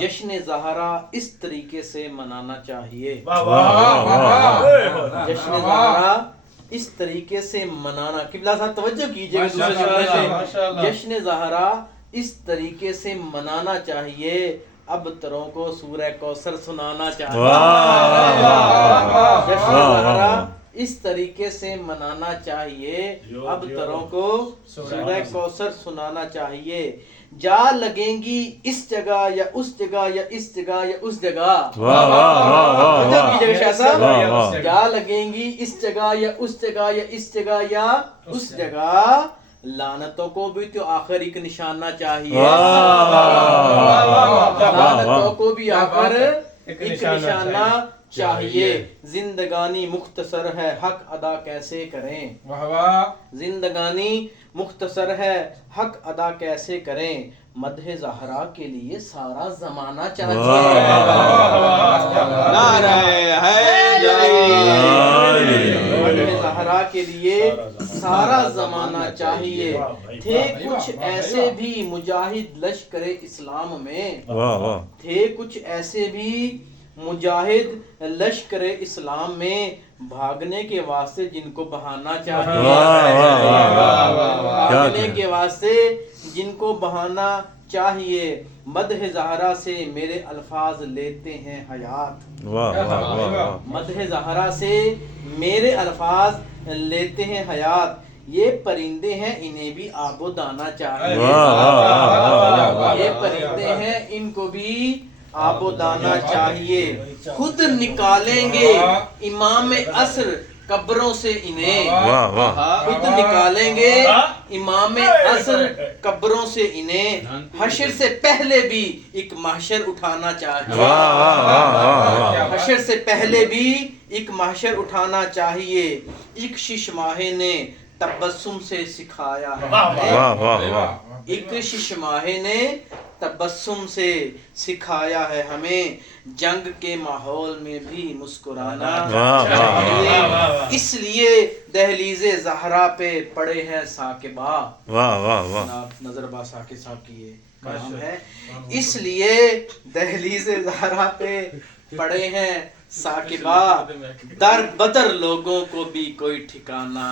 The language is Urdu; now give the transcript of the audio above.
جشن زہرا اس طریقے سے منانا چاہیے. جشن زہرا اس طریقے سے منانا. قبلہ صاحب توجہ کیجئے گا دوسرے شبد سے. جشن زہرا اس طریقے سے منانا چاہیے, اب تروں کو سورہ کوثر سنانا چاہیے. جشن زہرا اس طریقے سے منانا چاہیے, اب تروں کو سورہ کوثر سنانا چاہیے. جا لگیں گی اس جگہ یا اس جگہ یا اس جگہ یا اس جگہ. جا لگیں گی اس جگہ یا اس جگہ یا اس جگہ یا اس جگہ, لعنتوں کو بھی تو آخر ایک نشانہ چاہیے. لعنتوں کو بھی آخر ایک نشانہ چاہیے. زندگانی مختصر ہے, حق ادا کیسے کریں. زندگانی مختصر ہے, حق ادا کیسے کریں. مدح زہرا کے لیے سارا زمانہ چاہیے. نعرہ حیدری. مدح زہرا کے لیے سارا زمانہ چاہیے. تھے کچھ ایسے بھی مجاہد لشکر اسلام میں. تھے کچھ ایسے بھی مجاہد لشکر اسلام میں, بھاگنے کے واسطے جن کو بہانا چاہیے. بھاگنے کے واسطے جن کو بہانا چاہیے. مدح زہرا سے میرے الفاظ لیتے ہیں حیات. مدح زہرا سے میرے الفاظ لیتے ہیں حیات. یہ پرندے ہیں انہیں بھی آب و دانا چاہیے. یہ پرندے ہیں ان کو بھی آب و دانا چاہیے. خود نکالیں گے امام عصر قبروں سے انہیں. خود نکالیں گے امام عصر قبروں سے انہیں. حشر سے پہلے بھی ایک محشر اٹھانا چاہیے. حشر سے پہلے بھی ایک محشر اٹھانا چاہیے. ایک شش ماہے نے تبسم سے سکھایا ہے. ایک شش ماہے نے تبسم سے سکھایا ہے ہمیں. جنگ کے ماحول میں بھی مسکرانا چاہیے. اس لیے دہلیز زہرا پہ پڑے ہیں ثاقبہ. نظر با ثاقب صاحب کی یہ کلام ہے. اس لیے دہلیز زہرا پہ پڑے ہیں ثاقبہ, در بدر لوگوں کو بھی کوئی ٹھکانہ.